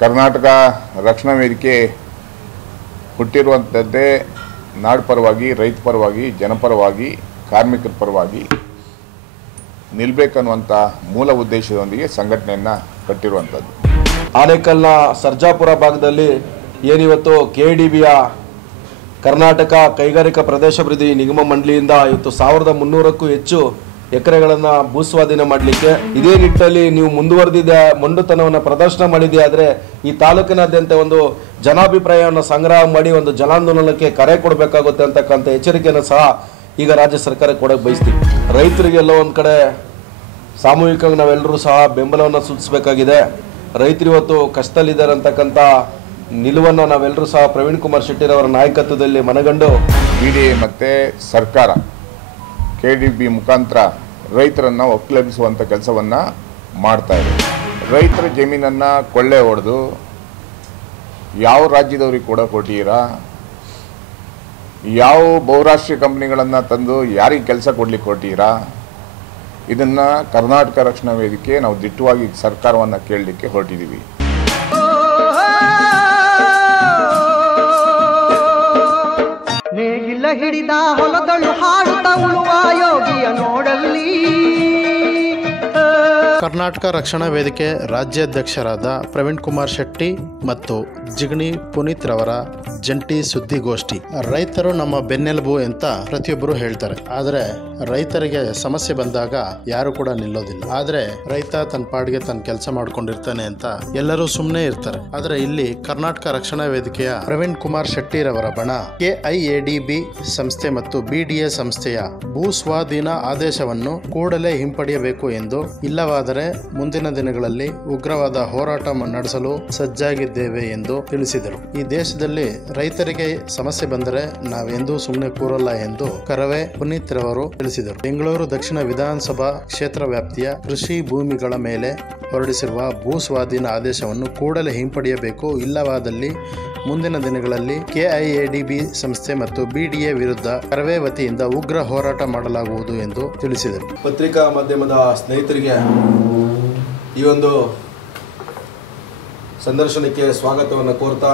ಕರ್ನಾಟಕ ರಕ್ಷಣಾ ವೇದಿಕೆ ಹುಟ್ಟಿರುವಂಥದ್ದೇ ನಾಡು ಪರವಾಗಿ, ರೈತ ಪರವಾಗಿ, ಜನಪರವಾಗಿ, ಕಾರ್ಮಿಕರ ಪರವಾಗಿ ನಿಲ್ಲಬೇಕನ್ನುವಂಥ ಮೂಲ ಉದ್ದೇಶದೊಂದಿಗೆ ಸಂಘಟನೆಯನ್ನು ಕಟ್ಟಿರುವಂಥದ್ದು. ಆನೇಕಲ್ನ ಸರ್ಜಾಪುರ ಭಾಗದಲ್ಲಿ ಏನಿವತ್ತು KDBಯ ಕರ್ನಾಟಕ ಕೈಗಾರಿಕಾ ಪ್ರದೇಶಾಭಿವೃದ್ಧಿ ನಿಗಮ ಮಂಡಳಿಯಿಂದ ಇವತ್ತು 1300ಕ್ಕೂ ಹೆಚ್ಚು ಎಕರೆಗಳನ್ನು ಭೂಸ್ವಾಧೀನ ಮಾಡಲಿಕ್ಕೆ ಇದೇ ನಿಟ್ಟಿನಲ್ಲಿ ನೀವು ಮುಂದುವರೆದಿದೆ ಮೊಂಡುತನವನ್ನು ಪ್ರದರ್ಶನ ಮಾಡಿದೆ. ಆದರೆ ಈ ತಾಲೂಕಿನಾದ್ಯಂತ ಒಂದು ಜನಾಭಿಪ್ರಾಯವನ್ನು ಸಂಗ್ರಹ ಮಾಡಿ ಒಂದು ಜನಾಂದೋಲನಕ್ಕೆ ಕರೆ ಕೊಡಬೇಕಾಗುತ್ತೆ ಅಂತಕ್ಕಂಥ ಎಚ್ಚರಿಕೆಯನ್ನು ಸಹ ಈಗ ರಾಜ್ಯ ಸರ್ಕಾರಕ್ಕೆ ಕೊಡಕ್ಕೆ ಬಯಸ್ತೀವಿ. ರೈತರಿಗೆಲ್ಲ ಒಂದು ಕಡೆ ಸಾಮೂಹಿಕವಾಗಿ ನಾವೆಲ್ಲರೂ ಸಹ ಬೆಂಬಲವನ್ನು ಸೂಚಿಸಬೇಕಾಗಿದೆ. ರೈತರು ಇವತ್ತು ಕಷ್ಟದಲ್ಲಿದ್ದಾರೆ ಅಂತಕ್ಕಂಥ ನಿಲುವನ್ನು ನಾವೆಲ್ಲರೂ ಸಹ ಪ್ರವೀಣ್ ಕುಮಾರ್ ಶೆಟ್ಟಿರವರ ನಾಯಕತ್ವದಲ್ಲಿ ಮನಗಂಡು BDA ಮತ್ತು ಸರ್ಕಾರ KDB ಮುಖಾಂತರ ರೈತರನ್ನು ಒಕ್ಕಲೆಬ್ಬಿಸುವಂಥ ಕೆಲಸವನ್ನು ಮಾಡ್ತಾಯಿದೆ. ರೈತರ ಜಮೀನನ್ನು ಕೊಳ್ಳೆ ಹೊಡೆದು ಯಾವ ರಾಜ್ಯದವ್ರಿಗೆ ಕೂಡ ಕೊಟ್ಟಿದ್ದೀರಾ, ಯಾವ ಬಹುರಾಷ್ಟ್ರೀಯ ಕಂಪ್ನಿಗಳನ್ನು ತಂದು ಯಾರಿಗೆ ಕೆಲಸ ಕೊಡ್ಲಿಕ್ಕೆ ಕೊಟ್ಟಿದ್ದೀರಾ, ಇದನ್ನು ಕರ್ನಾಟಕ ರಕ್ಷಣಾ ವೇದಿಕೆ ನಾವು ದಿಟ್ಟವಾಗಿ ಸರ್ಕಾರವನ್ನು ಕೇಳಲಿಕ್ಕೆ ಹೊರಟಿದ್ದೀವಿ. ನೇಗಿಲ ಹಿಡಿದ ಹೊಲದಳು ಹಾಡುತ್ತಾ ಉಳುವ ಯೋಗಿಯ ನೋಡಲ್ಲಿ. ಕರ್ನಾಟಕ ರಕ್ಷಣಾ ವೇದಿಕೆ ರಾಜ್ಯಾಧ್ಯಕ್ಷರಾದ ಪ್ರವೀಣ್ ಕುಮಾರ್ ಶೆಟ್ಟಿ ಮತ್ತು ಜಿಗಣಿ ಪುನೀತ್ ರವರ ಜಂಟಿ ಸುದ್ದಿಗೋಷ್ಠಿ. ರೈತರು ನಮ್ಮ ಬೆನ್ನೆಲುಬು ಅಂತ ಪ್ರತಿಯೊಬ್ಬರು ಹೇಳ್ತಾರೆ, ಆದರೆ ರೈತರಿಗೆ ಸಮಸ್ಯೆ ಬಂದಾಗ ಯಾರು ಕೂಡ ನಿಲ್ಲೋದಿಲ್ಲ. ಆದರೆ ರೈತ ತನ್ನ ಪಾಡಿಗೆ ತನ್ನ ಕೆಲಸ ಮಾಡ್ಕೊಂಡಿರ್ತಾನೆ ಅಂತ ಎಲ್ಲರೂ ಸುಮ್ಮನೆ ಇರ್ತಾರೆ. ಆದರೆ ಇಲ್ಲಿ ಕರ್ನಾಟಕ ರಕ್ಷಣಾ ವೇದಿಕೆಯ ಪ್ರವೀಣ್ ಕುಮಾರ್ ಶೆಟ್ಟಿ ರವರ ಬಣ KIADB ಸಂಸ್ಥೆ ಮತ್ತು BDA ಸಂಸ್ಥೆಯ ಭೂ ಸ್ವಾಧೀನ ಆದೇಶವನ್ನು ಕೂಡಲೇ ಹಿಂಪಡೆಯಬೇಕು ಎಂದು, ಇಲ್ಲವಾದರೆ ಮುಂದಿನ ದಿನಗಳಲ್ಲಿ ಉಗ್ರವಾದ ಹೋರಾಟ ನಡೆಸಲು ಸಜ್ಜಾಗಿದ್ದೇವೆ ಎಂದು ತಿಳಿಸಿದರು. ಈ ದೇಶದಲ್ಲಿ ರೈತರಿಗೆ ಸಮಸ್ಯೆ ಬಂದರೆ ನಾವೆಂದೂ ಸುಮ್ಮನೆ ಕೂರಲ್ಲ ಎಂದು ಕರವೇ ಪುನೀತ್ ರವರು ತಿಳಿಸಿದರು. ಬೆಂಗಳೂರು ದಕ್ಷಿಣ ವಿಧಾನಸಭಾ ಕ್ಷೇತ್ರ ವ್ಯಾಪ್ತಿಯ ಕೃಷಿ ಭೂಮಿಗಳ ಮೇಲೆ ಹೊರಡಿಸಿರುವ ಭೂ ಸ್ವಾಧೀನ ಆದೇಶವನ್ನು ಕೂಡಲೇ ಹಿಂಪಡೆಯಬೇಕು, ಇಲ್ಲವಾದಲ್ಲಿ ಮುಂದಿನ ದಿನಗಳಲ್ಲಿ KIADB ಸಂಸ್ಥೆ ಮತ್ತು BDA ವಿರುದ್ಧ ಕರವೇ ವತಿಯಿಂದ ಉಗ್ರ ಹೋರಾಟ ಮಾಡಲಾಗುವುದು ಎಂದು ತಿಳಿಸಿದರು. ಪತ್ರಿಕಾ ಮಾಧ್ಯಮದ ಸ್ನೇಹಿತರಿಗೆ ಈ ಒಂದು ಸಂದರ್ಶನಕ್ಕೆ ಸ್ವಾಗತವನ್ನು ಕೋರ್ತಾ,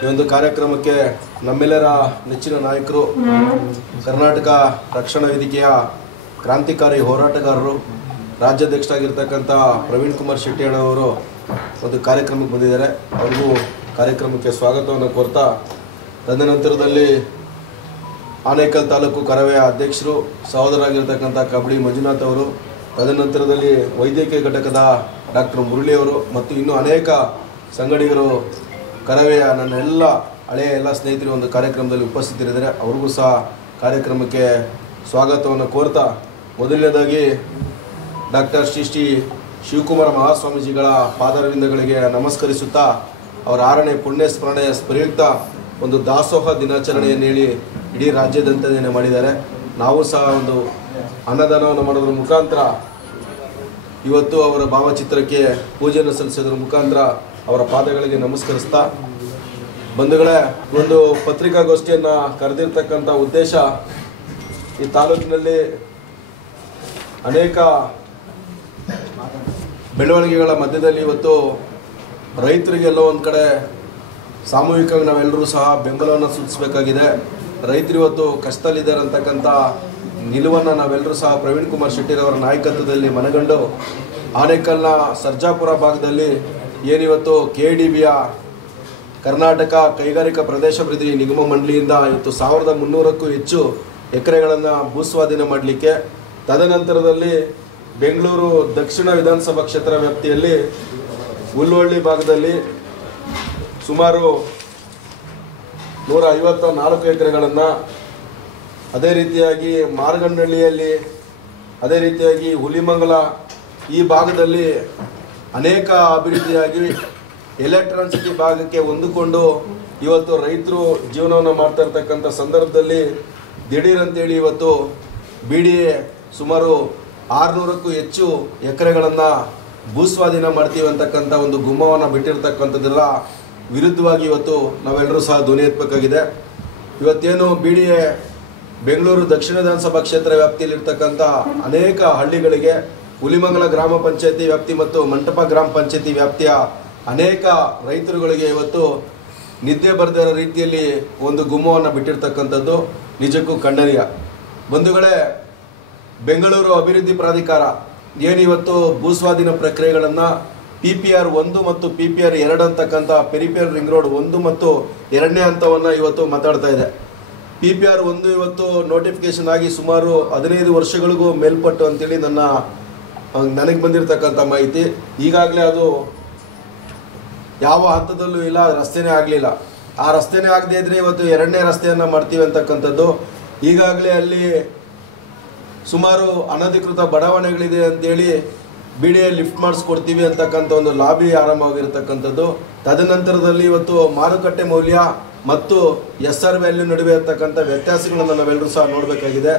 ಈ ಒಂದು ಕಾರ್ಯಕ್ರಮಕ್ಕೆ ನಮ್ಮೆಲ್ಲರ ನೆಚ್ಚಿನ ನಾಯಕರು, ಕರ್ನಾಟಕ ರಕ್ಷಣಾ ವೇದಿಕೆಯ ಕ್ರಾಂತಿಕಾರಿ ಹೋರಾಟಗಾರರು, ರಾಜ್ಯಾಧ್ಯಕ್ಷರಾಗಿರ್ತಕ್ಕಂಥ ಪ್ರವೀಣ್ ಕುಮಾರ್ ಶೆಟ್ಟಿ ಅವರು ಒಂದು ಕಾರ್ಯಕ್ರಮಕ್ಕೆ ಬಂದಿದ್ದಾರೆ. ಅವ್ರಿಗೂ ಕಾರ್ಯಕ್ರಮಕ್ಕೆ ಸ್ವಾಗತವನ್ನು ಕೋರ್ತಾ, ತದನಂತರದಲ್ಲಿ ಆನೇಕಲ್ ತಾಲೂಕು ಕರವೆಯ ಅಧ್ಯಕ್ಷರು ಸಹೋದರಾಗಿರ್ತಕ್ಕಂಥ ಕಬಡ್ಡಿ ಮಂಜುನಾಥ್ ಅವರು, ತದನಂತರದಲ್ಲಿ ವೈದ್ಯಕೀಯ ಘಟಕದ ಡಾಕ್ಟರ್ ಮುರಳಿ ಅವರು ಮತ್ತು ಇನ್ನೂ ಅನೇಕ ಸಂಗಡಿಗರು, ಕರವೆಯ ನನ್ನ ಹಳೆಯ ಎಲ್ಲ ಸ್ನೇಹಿತರು ಒಂದು ಕಾರ್ಯಕ್ರಮದಲ್ಲಿ ಉಪಸ್ಥಿತರಿದ್ದಾರೆ. ಅವ್ರಿಗೂ ಸಹ ಕಾರ್ಯಕ್ರಮಕ್ಕೆ ಸ್ವಾಗತವನ್ನು ಕೋರ್ತಾ, ಮೊದಲನೇದಾಗಿ ಡಾಕ್ಟರ್ ಶ್ರೀ ಶಿವಕುಮಾರ ಮಹಾಸ್ವಾಮೀಜಿಗಳ ಪಾದಾರವಿಂದಗಳಿಗೆ ನಮಸ್ಕರಿಸುತ್ತಾ, ಅವರ 6ನೇ ಪುಣ್ಯ ಸ್ಮರಣೆಯ ಪ್ರಯುಕ್ತ ಒಂದು ದಾಸೋಹ ದಿನಾಚರಣೆಯನ್ನು ಹೇಳಿ ಇಡೀ ರಾಜ್ಯಾದ್ಯಂತ ಮಾಡಿದ್ದಾರೆ. ನಾವು ಸಹ ಒಂದು ಅನ್ನದಾನವನ್ನು ಮಾಡೋದ್ರ ಮುಖಾಂತರ ಇವತ್ತು ಅವರ ಭಾವಚಿತ್ರಕ್ಕೆ ಪೂಜೆಯನ್ನು ಸಲ್ಲಿಸೋದ್ರ ಮುಖಾಂತರ ಅವರ ಪಾದಗಳಿಗೆ ನಮಸ್ಕರಿಸ್ತಾ, ಬಂಧುಗಳೇ, ಒಂದು ಪತ್ರಿಕಾಗೋಷ್ಠಿಯನ್ನು ಕರೆದಿರ್ತಕ್ಕಂಥ ಉದ್ದೇಶ, ಈ ತಾಲೂಕಿನಲ್ಲಿ ಅನೇಕ ಬೆಳವಣಿಗೆಗಳ ಮಧ್ಯದಲ್ಲಿ ಇವತ್ತು ರೈತರಿಗೆಲ್ಲ ಒಂದು ಕಡೆ ಸಾಮೂಹಿಕವಾಗಿ ನಾವೆಲ್ಲರೂ ಸಹ ಬೆಂಬಲವನ್ನು ಸೂಚಿಸಬೇಕಾಗಿದೆ. ರೈತರು ಇವತ್ತು ಕಷ್ಟದಲ್ಲಿದ್ದಾರೆ ಅಂತಕ್ಕಂಥ ನಿಲುವನ್ನು ನಾವೆಲ್ಲರೂ ಸಹ ಪ್ರವೀಣ್ ಕುಮಾರ್ ಶೆಟ್ಟಿರವರ ನಾಯಕತ್ವದಲ್ಲಿ ಮನಗಂಡು, ಆನೇಕಲ್ನ ಸರ್ಜಾಪುರ ಭಾಗದಲ್ಲಿ ಏನಿವತ್ತು KDBಯ ಕರ್ನಾಟಕ ಕೈಗಾರಿಕಾ ಪ್ರದೇಶಾಭಿವೃದ್ಧಿ ನಿಗಮ ಮಂಡಳಿಯಿಂದ ಇವತ್ತು 1300ಕ್ಕೂ ಹೆಚ್ಚು ಎಕರೆಗಳನ್ನು ಭೂಸ್ವಾಧೀನ ಮಾಡಲಿಕ್ಕೆ, ತದನಂತರದಲ್ಲಿ ಬೆಂಗಳೂರು ದಕ್ಷಿಣ ವಿಧಾನಸಭಾ ಕ್ಷೇತ್ರ ವ್ಯಾಪ್ತಿಯಲ್ಲಿ ಹುಲ್ಲೊಳ್ಳಿ ಭಾಗದಲ್ಲಿ ಸುಮಾರು 154 ಎಕರೆಗಳನ್ನು, ಅದೇ ರೀತಿಯಾಗಿ ಮಾರ್ಗನಹಳ್ಳಿಯಲ್ಲಿ, ಅದೇ ರೀತಿಯಾಗಿ ಹುಲಿಮಂಗಲ ಈ ಭಾಗದಲ್ಲಿ ಅನೇಕ ಅಭಿವೃದ್ಧಿಯಾಗಿ ಎಲೆಕ್ಟ್ರಾನಿಕ್ ಸಿಟಿ ಭಾಗಕ್ಕೆ ಹೊಂದಿಕೊಂಡು ಇವತ್ತು ರೈತರು ಜೀವನವನ್ನು ಮಾಡ್ತಾ ಇರ್ತಕ್ಕಂಥ ಸಂದರ್ಭದಲ್ಲಿ ದಿಢೀರಂತೇಳಿ ಇವತ್ತು BDA ಸುಮಾರು 600ಕ್ಕೂ ಹೆಚ್ಚು ಎಕರೆಗಳನ್ನು ಭೂಸ್ವಾಧೀನ ಮಾಡ್ತೀವಿ ಅಂತಕ್ಕಂಥ ಒಂದು ಗುಮ್ಮವನ್ನು ಬಿಟ್ಟಿರ್ತಕ್ಕಂಥದ್ದೆಲ್ಲ ವಿರುದ್ಧವಾಗಿ ಇವತ್ತು ನಾವೆಲ್ಲರೂ ಸಹ ಧ್ವನಿ ಎತ್ತಬೇಕಾಗಿದೆ. ಇವತ್ತೇನು BDA ಬೆಂಗಳೂರು ದಕ್ಷಿಣ ವಿಧಾನಸಭಾ ಕ್ಷೇತ್ರ ವ್ಯಾಪ್ತಿಯಲ್ಲಿರ್ತಕ್ಕಂಥ ಅನೇಕ ಹಳ್ಳಿಗಳಿಗೆ ಹುಲಿಮಂಗಲ ಗ್ರಾಮ ಪಂಚಾಯತಿ ವ್ಯಾಪ್ತಿ ಮತ್ತು ಮಂಟಪ ಗ್ರಾಮ ಪಂಚಾಯತಿ ವ್ಯಾಪ್ತಿಯ ಅನೇಕ ರೈತರುಗಳಿಗೆ ಇವತ್ತು ನಿದ್ದೆ ಬರದಿರೋ ರೀತಿಯಲ್ಲಿ ಒಂದು ಗುಮ್ಮವನ್ನು ಬಿಟ್ಟಿರ್ತಕ್ಕಂಥದ್ದು ನಿಜಕ್ಕೂ ಖಂಡನೀಯ. ಬಂಧುಗಳೇ, ಬೆಂಗಳೂರು ಅಭಿವೃದ್ಧಿ ಪ್ರಾಧಿಕಾರ ಏನಿವತ್ತು ಭೂಸ್ವಾಧೀನ ಪ್ರಕ್ರಿಯೆಗಳನ್ನು PPR 1 ಮತ್ತು PPR 2 ಅಂತಕ್ಕಂಥ ಪೆರಿಫೆರಲ್ ರಿಂಗ್ ರೋಡ್ 1 ಮತ್ತು 2ನೇ ಹಂತವನ್ನು ಇವತ್ತು ಮಾತಾಡ್ತಾ ಇದೆ. PPR 1 ಇವತ್ತು ನೋಟಿಫಿಕೇಶನ್ ಆಗಿ ಸುಮಾರು 15 ವರ್ಷಗಳಿಗೂ ಮೇಲ್ಪಟ್ಟು ಅಂತೇಳಿ ನನಗೆ ಬಂದಿರತಕ್ಕಂಥ ಮಾಹಿತಿ. ಈಗಾಗಲೇ ಅದು ಯಾವ ಹಂತದಲ್ಲೂ ಇಲ್ಲ, ರಸ್ತೆನೇ ಆಗಲಿಲ್ಲ. ಆ ರಸ್ತೆನೇ ಆಗದೇ ಇದ್ರೆ ಇವತ್ತು 2ನೇ ರಸ್ತೆಯನ್ನು ಮಾಡ್ತೀವಿ ಅಂತಕ್ಕಂಥದ್ದು. ಈಗಾಗಲೇ ಅಲ್ಲಿ ಸುಮಾರು ಅನಧಿಕೃತ ಬಡಾವಣೆಗಳಿದೆ ಅಂತೇಳಿ BDA ಲಿಫ್ಟ್ ಮಾಡಿಸ್ಕೊಡ್ತೀವಿ ಅಂತಕ್ಕಂಥ ಒಂದು ಲಾಬಿ ಆರಂಭವಾಗಿರ್ತಕ್ಕಂಥದ್ದು. ತದನಂತರದಲ್ಲಿ ಇವತ್ತು ಮಾರುಕಟ್ಟೆ ಮೌಲ್ಯ ಮತ್ತು SR ವ್ಯಾಲ್ಯೂ ನಡುವೆ ಇರ್ತಕ್ಕಂಥ ವ್ಯತ್ಯಾಸಗಳನ್ನು ನಾವೆಲ್ಲರೂ ಸಹ ನೋಡಬೇಕಾಗಿದೆ.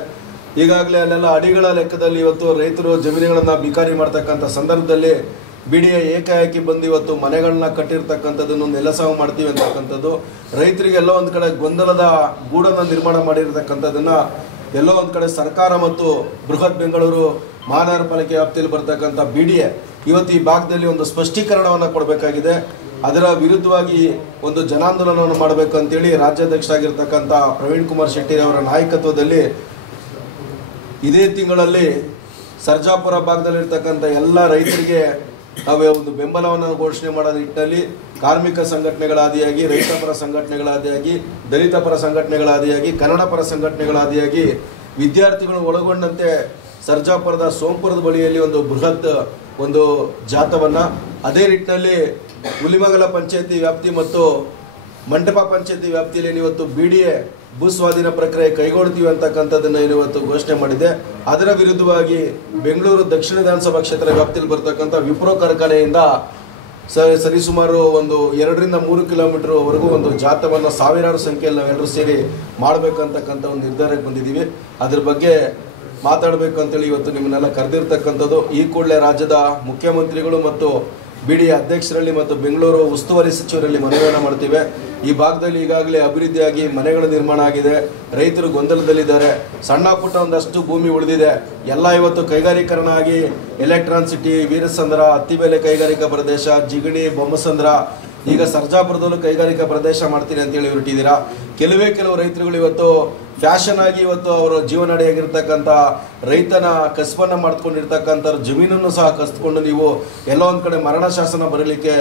ಈಗಾಗಲೇ ಅಲ್ಲೆಲ್ಲ ಅಡಿಗಳ ಲೆಕ್ಕದಲ್ಲಿ ಇವತ್ತು ರೈತರು ಜಮೀನುಗಳನ್ನು ಬಿಕಾರಿ ಮಾಡ್ತಕ್ಕಂಥ ಸಂದರ್ಭದಲ್ಲಿ BDA ಏಕಾಏಕಿ ಬಂದು ಇವತ್ತು ಮನೆಗಳನ್ನ ಕಟ್ಟಿರ್ತಕ್ಕಂಥದ್ದನ್ನು ನೆಲಸಾವು ಮಾಡ್ತೀವಿ ಅಂತಕ್ಕಂಥದ್ದು. ರೈತರಿಗೆಲ್ಲೋ ಒಂದು ಕಡೆ ಗೊಂದಲದ ಗೂಡನ್ನು ನಿರ್ಮಾಣ ಮಾಡಿರ್ತಕ್ಕಂಥದ್ದನ್ನು ಎಲ್ಲೋ ಒಂದು ಕಡೆ ಸರ್ಕಾರ ಮತ್ತು ಬೃಹತ್ ಬೆಂಗಳೂರು ಮಹಾನಗರ ಪಾಲಿಕೆ ವ್ಯಾಪ್ತಿಯಲ್ಲಿ ಬರ್ತಕ್ಕಂಥ BDA ಇವತ್ತು ಈ ಭಾಗದಲ್ಲಿ ಒಂದು ಸ್ಪಷ್ಟೀಕರಣವನ್ನು ಕೊಡಬೇಕಾಗಿದೆ. ಅದರ ವಿರುದ್ಧವಾಗಿ ಒಂದು ಜನಾಂದೋಲನವನ್ನು ಮಾಡಬೇಕಂತೇಳಿ ರಾಜ್ಯಾಧ್ಯಕ್ಷರಾಗಿರ್ತಕ್ಕಂಥ ಪ್ರವೀಣ್ ಕುಮಾರ್ ಶೆಟ್ಟಿ ಅವರ ನಾಯಕತ್ವದಲ್ಲಿ ಇದೇ ತಿಂಗಳಲ್ಲಿ ಸರ್ಜಾಪುರ ಭಾಗದಲ್ಲಿರ್ತಕ್ಕಂಥ ಎಲ್ಲ ರೈತರಿಗೆ ನಾವೇ ಒಂದು ಬೆಂಬಲವನ್ನು ಘೋಷಣೆ ಮಾಡೋ ನಿಟ್ಟಿನಲ್ಲಿ ಕಾರ್ಮಿಕ ಸಂಘಟನೆಗಳಾದಿಯಾಗಿ, ರೈತ ಪರ ಸಂಘಟನೆಗಳಾದಿಯಾಗಿ, ದಲಿತ ಪರ ಸಂಘಟನೆಗಳಾದಿಯಾಗಿ, ಕನ್ನಡ ಪರ ಸಂಘಟನೆಗಳಾದಿಯಾಗಿ, ವಿದ್ಯಾರ್ಥಿಗಳು ಒಳಗೊಂಡಂತೆ ಸರ್ಜಾಪುರದ ಸೋಂಪುರದ ಬಳಿಯಲ್ಲಿ ಒಂದು ಬೃಹತ್ ಒಂದು ಜಾಥವನ್ನು, ಅದೇ ನಿಟ್ಟಿನಲ್ಲಿ ಹುಲಿಮಂಗಲ ಪಂಚಾಯತಿ ವ್ಯಾಪ್ತಿ ಮತ್ತು ಮಂಟಪ ಪಂಚಾಯತಿ ವ್ಯಾಪ್ತಿಯಲ್ಲಿ ಇವತ್ತು BDA ಭೂಸ್ವಾಧೀನ ಪ್ರಕ್ರಿಯೆ ಕೈಗೊಳ್ತೀವಿ ಅಂತಕ್ಕಂಥದ್ದನ್ನು ಇವತ್ತು ಘೋಷಣೆ ಮಾಡಿದೆ. ಅದರ ವಿರುದ್ಧವಾಗಿ ಬೆಂಗಳೂರು ದಕ್ಷಿಣ ವಿಧಾನಸಭಾ ಕ್ಷೇತ್ರ ವ್ಯಾಪ್ತಿಯಲ್ಲಿ ಬರ್ತಕ್ಕಂಥ ವಿಪ್ರೋ ಕಾರ್ಖಾನೆಯಿಂದ ಸರಿಸುಮಾರು ಒಂದು 2 ರಿಂದ 3 ಕಿಲೋಮೀಟರ್ವರೆಗೂ ಒಂದು ಜಾಥವನ್ನು ಸಾವಿರಾರು ಸಂಖ್ಯೆಯಲ್ಲಿ ನಾವೆಲ್ಲರೂ ಸೇರಿ ಮಾಡಬೇಕಂತಕ್ಕಂಥ ಒಂದು ನಿರ್ಧಾರಕ್ಕೆ ಬಂದಿದ್ದೀವಿ. ಅದ್ರ ಬಗ್ಗೆ ಮಾತಾಡಬೇಕು ಅಂತೇಳಿ ಇವತ್ತು ನಿಮ್ಮನ್ನೆಲ್ಲ ಕರೆದಿರ್ತಕ್ಕಂಥದ್ದು. ಈ ಕೂಡಲೇ ರಾಜ್ಯದ ಮುಖ್ಯಮಂತ್ರಿಗಳು ಮತ್ತು BDA ಅಧ್ಯಕ್ಷರಲ್ಲಿ ಮತ್ತು ಬೆಂಗಳೂರು ಉಸ್ತುವಾರಿ ಸಚಿವರಲ್ಲಿ ಮನವಿಯನ್ನು ಮಾಡ್ತೀವಿ. ಈ ಭಾಗದಲ್ಲಿ ಈಗಾಗಲೇ ಅಭಿವೃದ್ಧಿಯಾಗಿ ಮನೆಗಳ ನಿರ್ಮಾಣ ಆಗಿದೆ, ರೈತರು ಗೊಂದಲದಲ್ಲಿದ್ದಾರೆ, ಸಣ್ಣ ಪುಟ್ಟ ಒಂದಷ್ಟು ಭೂಮಿ ಉಳಿದಿದೆ. ಎಲ್ಲ ಇವತ್ತು ಕೈಗಾರೀಕರಣ ಆಗಿ ಎಲೆಕ್ಟ್ರಾನ್ ಸಿಟಿ, ವೀರಸಂದ್ರ, ಅತ್ತಿಬೇಲೆ ಕೈಗಾರಿಕಾ ಪ್ರದೇಶ, ಜಿಗಣಿ, ಬೊಮ್ಮಸಂದ್ರ, ಈಗ ಸರ್ಜಾಪುರದಲ್ಲೂ ಕೈಗಾರಿಕಾ ಪ್ರದೇಶ ಮಾಡ್ತೀನಿ ಅಂತೇಳಿ ಹೊರಟಿದ್ದೀರಾ. ಕೆಲವು ರೈತರುಗಳು ಇವತ್ತು ಫ್ಯಾಷನ್ ಆಗಿ ಇವತ್ತು ಅವರ ಜೀವನಾಡಿಯಾಗಿರ್ತಕ್ಕಂಥ ರೈತನ ಕಸಬನ್ನು ಮಾಡ್ಕೊಂಡಿರ್ತಕ್ಕಂಥ ಜಮೀನನ್ನು ಸಹ ಕಸ್ಕೊಂಡು ನೀವು ಎಲ್ಲೋ ಒಂದು ಕಡೆ ಮರಣ ಶಾಸನ ಬರಲಿಕ್ಕೆ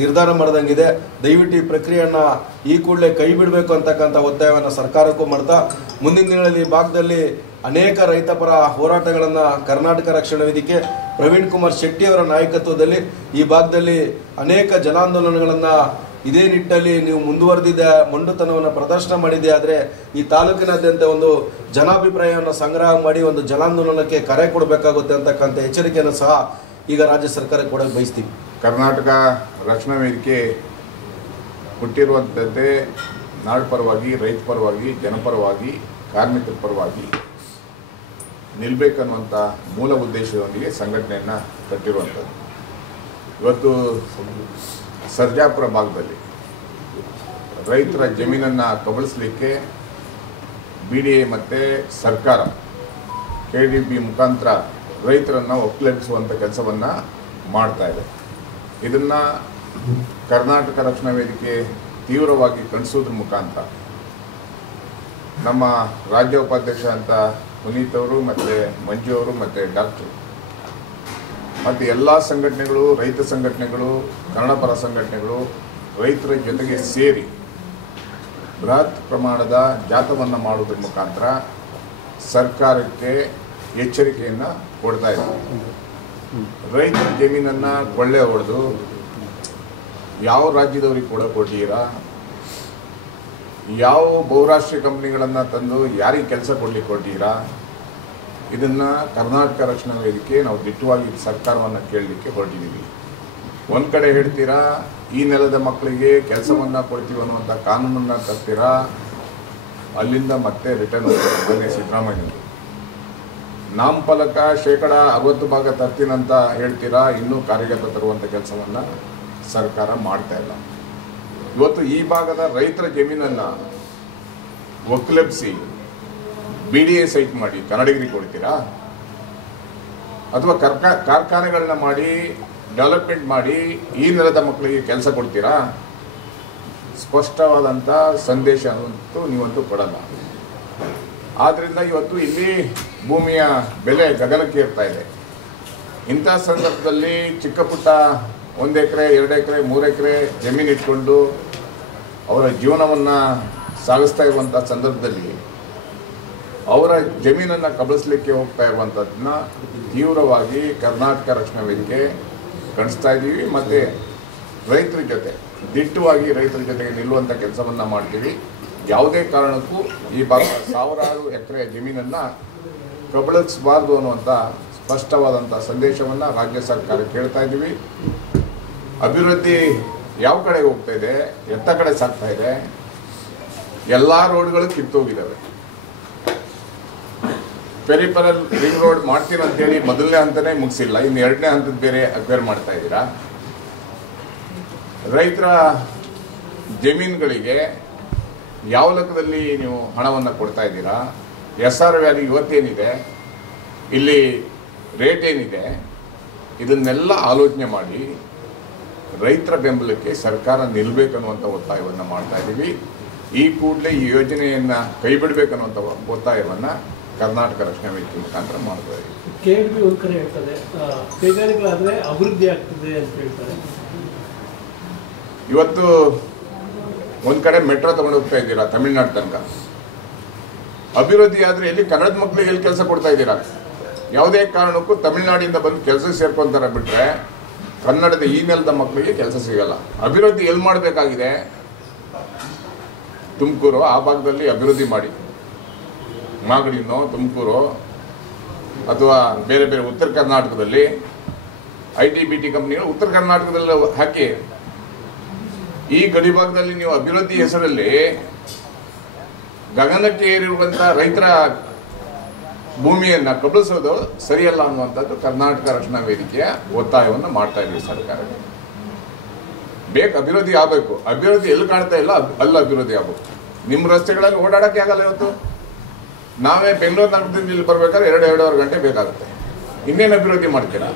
ನಿರ್ಧಾರ ಮಾಡ್ದಂಗಿದೆ. ದಯವಿಟ್ಟು ಈ ಪ್ರಕ್ರಿಯೆಯನ್ನು ಈ ಕೂಡಲೇ ಕೈ ಬಿಡಬೇಕು ಅಂತಕ್ಕಂಥ ಒತ್ತಾಯವನ್ನು ಸರ್ಕಾರಕ್ಕೂ ಮಾಡ್ತಾ, ಮುಂದಿನ ದಿನಗಳಲ್ಲಿ ಈ ಭಾಗದಲ್ಲಿ ಅನೇಕ ರೈತ ಪರ ಹೋರಾಟಗಳನ್ನು ಕರ್ನಾಟಕ ರಕ್ಷಣಾ ವೇದಿಕೆ ಪ್ರವೀಣ್ ಕುಮಾರ್ ಶೆಟ್ಟಿ ಅವರ ನಾಯಕತ್ವದಲ್ಲಿ ಈ ಭಾಗದಲ್ಲಿ ಅನೇಕ ಜನಾಂದೋಲನಗಳನ್ನು ಇದೇ ನಿಟ್ಟಿನಲ್ಲಿ ನೀವು ಮುಂದುವರೆದಿದ್ದ ಮೊಂಡುತನವನ್ನು ಪ್ರದರ್ಶನ ಮಾಡಿದೆ ಆದರೆ ಈ ತಾಲೂಕಿನಾದ್ಯಂತ ಒಂದು ಜನಾಭಿಪ್ರಾಯವನ್ನು ಸಂಗ್ರಹ ಮಾಡಿ ಒಂದು ಜನಾಂದೋಲನಕ್ಕೆ ಕರೆ ಕೊಡಬೇಕಾಗುತ್ತೆ ಅಂತಕ್ಕಂಥ ಎಚ್ಚರಿಕೆಯನ್ನು ಸಹ ಈಗ ರಾಜ್ಯ ಸರ್ಕಾರಕ್ಕೆ ಕೊಡಕ್ಕೆ ಬಯಸ್ತೀವಿ. ಕರ್ನಾಟಕ ರಕ್ಷಣಾ ವೇದಿಕೆ ಹುಟ್ಟಿರುವಂಥದ್ದೇ ನಾಡು ಪರವಾಗಿ, ರೈತ ಪರವಾಗಿ, ಜನಪರವಾಗಿ, ಕಾರ್ಮಿಕರ ಪರವಾಗಿ ನಿಲ್ಲಬೇಕನ್ನುವಂಥ ಮೂಲ ಉದ್ದೇಶದೊಂದಿಗೆ ಸಂಘಟನೆಯನ್ನು ಕಟ್ಟಿರುವಂಥದ್ದು. ಇವತ್ತು ಸರ್ಜಾಪುರ ಭಾಗದಲ್ಲಿ ರೈತರ ಜಮೀನನ್ನು ಕಬಳಿಸಲಿಕ್ಕೆ BDA ಮತ್ತು ಸರ್ಕಾರ KDB ಮುಖಾಂತರ ರೈತರನ್ನು ಒಕ್ಕಲೆಬ್ಬಿಸುವಂಥ ಕೆಲಸವನ್ನು ಮಾಡ್ತಾ ಇದೆ. ಇದನ್ನು ಕರ್ನಾಟಕ ರಕ್ಷಣಾ ವೇದಿಕೆ ತೀವ್ರವಾಗಿ ಖಂಡಿಸೋದ್ರ ಮುಖಾಂತರ ನಮ್ಮ ರಾಜ್ಯ ಉಪಾಧ್ಯಕ್ಷ ಅಂತ ಪುನೀತ್ ಅವರು ಮತ್ತು ಮಂಜು ಅವರು ಮತ್ತು ಡಾಕ್ಟರ್ ಮತ್ತು ಎಲ್ಲ ಸಂಘಟನೆಗಳು, ರೈತ ಸಂಘಟನೆಗಳು, ಕನ್ನಡ ಪರ ಸಂಘಟನೆಗಳು ರೈತರ ಜೊತೆಗೆ ಸೇರಿ ಬೃಹತ್ ಪ್ರಮಾಣದ ಜಾಥವನ್ನು ಮಾಡುವುದರ ಮುಖಾಂತರ ಸರ್ಕಾರಕ್ಕೆ ಎಚ್ಚರಿಕೆಯನ್ನು ಕೊಡ್ತಾ ಇದ್ದಾರೆ. ರೈತರ ಜಮೀನನ್ನು ಕೊಳ್ಳೆ ಹೊಡೆದು ಯಾವ ರಾಜ್ಯದವ್ರಿಗೆ ಕೊಟ್ಟಿದ್ದೀರಾ, ಯಾವ ಬಹುರಾಷ್ಟ್ರೀಯ ಕಂಪ್ನಿಗಳನ್ನು ತಂದು ಯಾರಿಗೆ ಕೆಲಸ ಕೊಡ್ಲಿಕ್ಕೆ ಕೊಟ್ಟಿದ್ದೀರಾ, ಇದನ್ನು ಕರ್ನಾಟಕ ರಕ್ಷಣಾ ವೇದಿಕೆ ನಾವು ದಿಟ್ಟವಾಗಿ ಸರ್ಕಾರವನ್ನು ಕೇಳಲಿಕ್ಕೆ ಹೊರಟಿದ್ದೀವಿ. ಒಂದು ಕಡೆ ಹೇಳ್ತೀರಾ ಈ ನೆಲದ ಮಕ್ಕಳಿಗೆ ಕೆಲಸವನ್ನು ಕೊಡ್ತೀವಿ ಅನ್ನುವಂಥ ಕಾನೂನನ್ನು ತರ್ತೀರಾ, ಅಲ್ಲಿಂದ ಮತ್ತೆ ರಿಟರ್ನ್ ಹೋಗ್ತಾರೆ ಸಿದ್ದರಾಮಯ್ಯನವರು. ನಾಮಫಲಕ 60% ತರ್ತೀನಂತ ಹೇಳ್ತೀರಾ, ಇನ್ನೂ ಕಾರ್ಯಗತ ತರುವಂಥ ಕೆಲಸವನ್ನು ಸರ್ಕಾರ ಮಾಡ್ತಾ ಇಲ್ಲ. ಇವತ್ತು ಈ ಭಾಗದ ರೈತರ ಜಮೀನನ್ನು ಒಕ್ಕಲೆಬ್ಬಿಸಿ BDA ಸೈಟ್ ಮಾಡಿ ಕನ್ನಡಿಗರಿಗೆ ಕೊಡ್ತೀರಾ, ಅಥವಾ ಕಾರ್ಖಾನೆಗಳನ್ನ ಮಾಡಿ ಡೆವಲಪ್ಮೆಂಟ್ ಮಾಡಿ ಈ ನೆಲದ ಮಕ್ಕಳಿಗೆ ಕೆಲಸ ಕೊಡ್ತೀರಾ? ಸ್ಪಷ್ಟವಾದಂಥ ಸಂದೇಶ ಅಂತೂ ನೀವಂತೂ ಕೊಡಲ್ಲ. ಆದ್ದರಿಂದ ಇವತ್ತು ಇಲ್ಲಿ ಭೂಮಿಯ ಬೆಲೆ ಗಗನಕ್ಕೆ ಇರ್ತಾ ಇದೆ. ಇಂಥ ಸಂದರ್ಭದಲ್ಲಿ ಚಿಕ್ಕ ಪುಟ್ಟ 1 ಎಕರೆ 2 ಎಕರೆ 3 ಎಕರೆ ಜಮೀನು ಇಟ್ಕೊಂಡು ಅವರ ಜೀವನವನ್ನು ಸಾಗಿಸ್ತಾ ಇರುವಂಥ ಸಂದರ್ಭದಲ್ಲಿ ಅವರ ಜಮೀನನ್ನು ಕಬಳಿಸಲಿಕ್ಕೆ ಹೋಗ್ತಾ ಇರುವಂಥದ್ದನ್ನ ತೀವ್ರವಾಗಿ ಕರ್ನಾಟಕ ರಕ್ಷಣಾ ವೇದಿಕೆ ಖಂಡಿಸ್ತಾ ಇದ್ದೀವಿ. ಮತ್ತು ರೈತರ ಜೊತೆ ದಿಟ್ಟವಾಗಿ ರೈತರ ಜೊತೆಗೆ ನಿಲ್ಲುವಂಥ ಕೆಲಸವನ್ನು ಮಾಡ್ತೀವಿ. ಯಾವುದೇ ಕಾರಣಕ್ಕೂ ಈ ಭಾಗ 1000 ಎಕರೆ ಜಮೀನನ್ನು ಕಬಳಿಸಬಾರ್ದು ಅನ್ನುವಂಥ ಸ್ಪಷ್ಟವಾದಂಥ ಸಂದೇಶವನ್ನು ರಾಜ್ಯ ಸರ್ಕಾರಕ್ಕೆ ಹೇಳ್ತಾ ಇದ್ದೀವಿ. ಅಭಿವೃದ್ಧಿ ಯಾವ ಕಡೆ ಹೋಗ್ತಾ ಇದೆ, ಎತ್ತ ಕಡೆ ಸಾಗ್ತಾ ಇದೆ, ಎಲ್ಲ ರೋಡ್ಗಳು ಕಿತ್ತೋಗಿದ್ದಾವೆ. ಪೆರಿಫೆರಲ್ ರಿಂಗ್ ರೋಡ್ ಮಾಡ್ತೀನಿ ಅಂತೇಳಿ ಮೊದಲನೇ ಹಂತನೇ ಮುಗಿಸಿಲ್ಲ, ಇನ್ನು 2ನೇ ಹಂತದ ಬೇರೆ ಅಕ್ವೈರ್ ಮಾಡ್ತಾ ಇದ್ದೀರಾ. ರೈತರ ಜಮೀನುಗಳಿಗೆ ಯಾವ ಲೆಕ್ಕದಲ್ಲಿ ನೀವು ಹಣವನ್ನು ಕೊಡ್ತಾ ಇದ್ದೀರಾ? SR ವ್ಯಾಲ್ಯೂ ಇವತ್ತೇನಿದೆ, ಇಲ್ಲಿ ರೇಟ್ ಏನಿದೆ, ಇದನ್ನೆಲ್ಲ ಆಲೋಚನೆ ಮಾಡಿ ರೈತರ ಬೆಂಬಲಕ್ಕೆ ಸರ್ಕಾರ ನಿಲ್ಲಬೇಕನ್ನುವಂಥ ಒತ್ತಾಯವನ್ನು ಮಾಡ್ತಾ ಇದ್ದೀವಿ. ಈ ಕೂಡಲೇ ಈ ಯೋಜನೆಯನ್ನು ಕೈ ಬಿಡಬೇಕನ್ನುವಂಥ ಒತ್ತಾಯವನ್ನು ಕರ್ನಾಟಕ ರಕ್ಷಣಾ ವೇದಿಕೆ ಮುಖಾಂತರ ಮಾಡ್ತಾ ಇದ್ದೀವಿ. KDB ಒಂದು ಕಡೆ ಹೇಳ್ತದೆ, ಕೈಗಾರಿಕೆಗಳಾದರೆ ಅಭಿವೃದ್ಧಿ ಆಗ್ತದೆ ಅಂತ ಹೇಳ್ತಾರೆ. ಇವತ್ತು ಒಂದು ಕಡೆ ಮೆಟ್ರೋ ತಗೊಂಡು ಹೋಗ್ತಾ ಇದ್ದೀರಾ ತಮಿಳ್ನಾಡು ತನಕ. ಅಭಿವೃದ್ಧಿ ಆದರೆ ಎಲ್ಲಿ ಕನ್ನಡದ ಮಕ್ಕಳಿಗೆ ಎಲ್ಲಿ ಕೆಲಸ ಕೊಡ್ತಾ ಇದ್ದೀರಾ? ಯಾವುದೇ ಕಾರಣಕ್ಕೂ ತಮಿಳ್ನಾಡಿಂದ ಬಂದು ಕೆಲಸ ಸೇರ್ಕೊಂತಾರೆ ಬಿಟ್ಟರೆ ಕನ್ನಡದ ಈ ನೆಲದ ಮಕ್ಕಳಿಗೆ ಕೆಲಸ ಸಿಗಲ್ಲ. ಅಭಿವೃದ್ಧಿ ಎಲ್ಲಿ ಮಾಡಬೇಕಾಗಿದೆ? ತುಮಕೂರು ಆ ಭಾಗದಲ್ಲಿ ಅಭಿವೃದ್ಧಿ ಮಾಡಿ, ಮಾಗಡಿನೋ ತುಮಕೂರು ಅಥವಾ ಬೇರೆ ಬೇರೆ ಉತ್ತರ ಕರ್ನಾಟಕದಲ್ಲಿ IT BT ಕಂಪ್ನಿಗಳು ಉತ್ತರ ಕರ್ನಾಟಕದಲ್ಲಿ ಹಾಕಿ. ಈ ಗಡಿ ಭಾಗದಲ್ಲಿ ನೀವು ಅಭಿವೃದ್ಧಿ ಹೆಸರಲ್ಲಿ ಗಗನಕ್ಕೆ ಏರಿರುವಂಥ ರೈತರ ಭೂಮಿಯನ್ನು ಕಬಳಿಸೋದು ಸರಿಯಲ್ಲ ಅನ್ನುವಂಥದ್ದು ಕರ್ನಾಟಕ ರಕ್ಷಣಾ ವೇದಿಕೆಯ ಒತ್ತಾಯವನ್ನು ಮಾಡ್ತಾ ಇದ್ದೀವಿ ಸರ್ಕಾರಕ್ಕೆ. ಅಭಿವೃದ್ಧಿ ಆಗಬೇಕು. ಅಭಿವೃದ್ಧಿ ಎಲ್ಲಿ ಕಾಣ್ತಾ ಇಲ್ಲ ಅಲ್ಲಿ ಅಭಿವೃದ್ಧಿ ಆಗಬೇಕು. ನಿಮ್ಮ ರಸ್ತೆಗಳಲ್ಲಿ ಓಡಾಡೋಕ್ಕೆ ಆಗಲ್ಲ. ಇವತ್ತು ನಾವೇ ಬೆಂಗಳೂರು ನಗರದಿಂದ ಇಲ್ಲಿ ಬರ್ಬೇಕಾದ್ರೆ 2-2.5 ಗಂಟೆ ಬೇಕಾಗುತ್ತೆ. ಇನ್ನೇನು ಅಭಿವೃದ್ಧಿ ಮಾಡ್ತೀರಾ?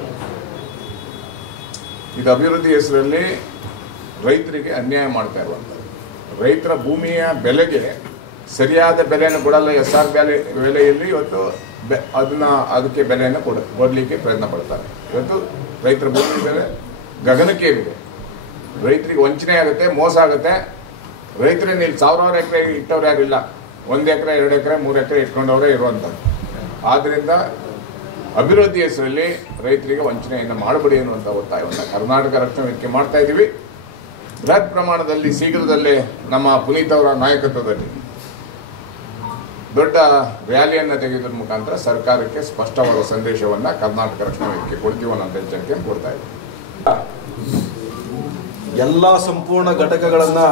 ಇದು ಅಭಿವೃದ್ಧಿ ಹೆಸರಲ್ಲಿ ರೈತರಿಗೆ ಅನ್ಯಾಯ ಮಾಡ್ತಾ ಇರುವಂಥದ್ದು. ರೈತರ ಭೂಮಿಯ ಬೆಲೆಗೆ ಸರಿಯಾದ ಬೆಲೆಯನ್ನು ಕೊಡಲ್ಲ. SR ಬೆಲೆಯಲ್ಲಿ ಇವತ್ತು ಅದಕ್ಕೆ ಬೆಲೆಯನ್ನು ಕೊಡಲಿಕ್ಕೆ ಪ್ರಯತ್ನ ಪಡ್ತಾರೆ. ಇವತ್ತು ರೈತರ ಭೂಮಿ ಬೆಲೆ ಗಗನಕ್ಕೆ ಏರಿದೆ. ರೈತರಿಗೆ ವಂಚನೆ ಆಗುತ್ತೆ, ಮೋಸ ಆಗುತ್ತೆ. ರೈತರೇನು ಇಲ್ಲಿ 1000 ಎಕರೆ ಇಟ್ಟವ್ರು ಯಾರಿಲ್ಲ. 1 ಎಕರೆ 2 ಎಕರೆ 3 ಎಕರೆ ಇಟ್ಕೊಂಡವರೇ ಇರುವಂಥದ್ದು. ಆದ್ದರಿಂದ ಅಭಿವೃದ್ಧಿ ಹೆಸರಲ್ಲಿ ರೈತರಿಗೆ ವಂಚನೆಯನ್ನು ಮಾಡಬೇಡಿ ಅನ್ನುವಂಥ ಒತ್ತಾಯವನ್ನು ಕರ್ನಾಟಕ ರಕ್ಷಣಾ ವೇದಿಕೆ ಮಾಡ್ತಾ ಇದ್ದೀವಿ. ಬೃಹತ್ ಪ್ರಮಾಣದಲ್ಲಿ ಶೀಘ್ರದಲ್ಲೇ ನಮ್ಮ ಪುನೀತ್ ಅವರ ನಾಯಕತ್ವದಲ್ಲಿ ದೊಡ್ಡ ರ್ಯಾಲಿಯನ್ನು ತೆಗೆಯುವುದರ ಮುಖಾಂತರ ಸರ್ಕಾರಕ್ಕೆ ಸ್ಪಷ್ಟವಾದ ಸಂದೇಶವನ್ನು ಕರ್ನಾಟಕ ರಕ್ಷಣಾ ವೇದಿಕೆ ಕೊಡ್ತೀವಿ ಅನ್ನೋ ಎಚ್ಚರಿಕೆಯನ್ನು ಕೊಡ್ತಾ ಇದ್ದೀವಿ. ಎಲ್ಲ ಸಂಪೂರ್ಣ ಘಟಕಗಳನ್ನು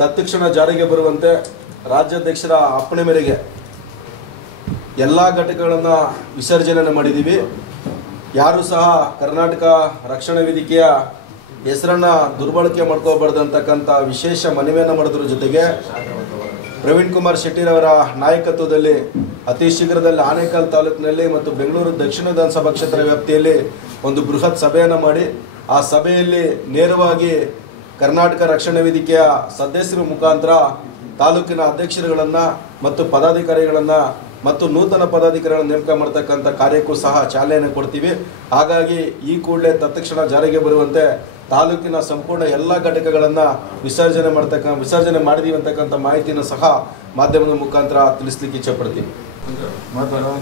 ತತ್ಕ್ಷಣ ಜಾರಿಗೆ ಬರುವಂತೆ ರಾಜ್ಯಾಧ್ಯಕ್ಷರ ಅಪ್ಪಣೆ ಮೇರೆಗೆ ಎಲ್ಲ ಘಟಕಗಳನ್ನು ವಿಸರ್ಜನೆ ಮಾಡಿದ್ದೀವಿ. ಯಾರೂ ಸಹ ಕರ್ನಾಟಕ ರಕ್ಷಣಾ ವೇದಿಕೆಯ ಹೆಸರನ್ನು ದುರ್ಬಳಕೆ ಮಾಡ್ಕೋಬಾರ್ದಂತಕ್ಕಂಥ ವಿಶೇಷ ಮನವಿಯನ್ನು ಮಾಡೋದ್ರ ಜೊತೆಗೆ ಪ್ರವೀಣ್ ಕುಮಾರ್ ಶೆಟ್ಟಿರವರ ನಾಯಕತ್ವದಲ್ಲಿ ಅತಿ ಶೀಘ್ರದಲ್ಲಿ ಆನೇಕಲ್ ತಾಲೂಕಿನಲ್ಲಿ ಮತ್ತು ಬೆಂಗಳೂರು ದಕ್ಷಿಣ ವಿಧಾನಸಭಾ ಕ್ಷೇತ್ರ ವ್ಯಾಪ್ತಿಯಲ್ಲಿ ಒಂದು ಬೃಹತ್ ಸಭೆಯನ್ನು ಮಾಡಿ ಆ ಸಭೆಯಲ್ಲಿ ನೇರವಾಗಿ ಕರ್ನಾಟಕ ರಕ್ಷಣಾ ವೇದಿಕೆಯ ಸದಸ್ಯರ ಮುಖಾಂತರ ತಾಲೂಕಿನ ಅಧ್ಯಕ್ಷರುಗಳನ್ನು ಮತ್ತು ಪದಾಧಿಕಾರಿಗಳನ್ನು ಮತ್ತು ನೂತನ ಪದಾಧಿಕಾರಿಗಳನ್ನು ನೇಮಕ ಮಾಡ್ತಕ್ಕಂಥ ಕಾರ್ಯಕ್ಕೂ ಸಹ ಚಾಲನೆಯನ್ನು ಕೊಡ್ತೀವಿ. ಹಾಗಾಗಿ ಈ ಕೂಡಲೇ ತತ್ಕ್ಷಣ ಜಾರಿಗೆ ಬರುವಂತೆ ತಾಲೂಕಿನ ಸಂಪೂರ್ಣ ಎಲ್ಲ ಘಟಕಗಳನ್ನು ವಿಸರ್ಜನೆ ಮಾಡಿದೀವಿ ಅಂತಕ್ಕಂಥ ಮಾಹಿತಿಯನ್ನು ಸಹ ಮಾಧ್ಯಮದ ಮುಖಾಂತರ ತಿಳಿಸ್ಲಿಕ್ಕೆ ಇಚ್ಛೆಪಡ್ತೀವಿ.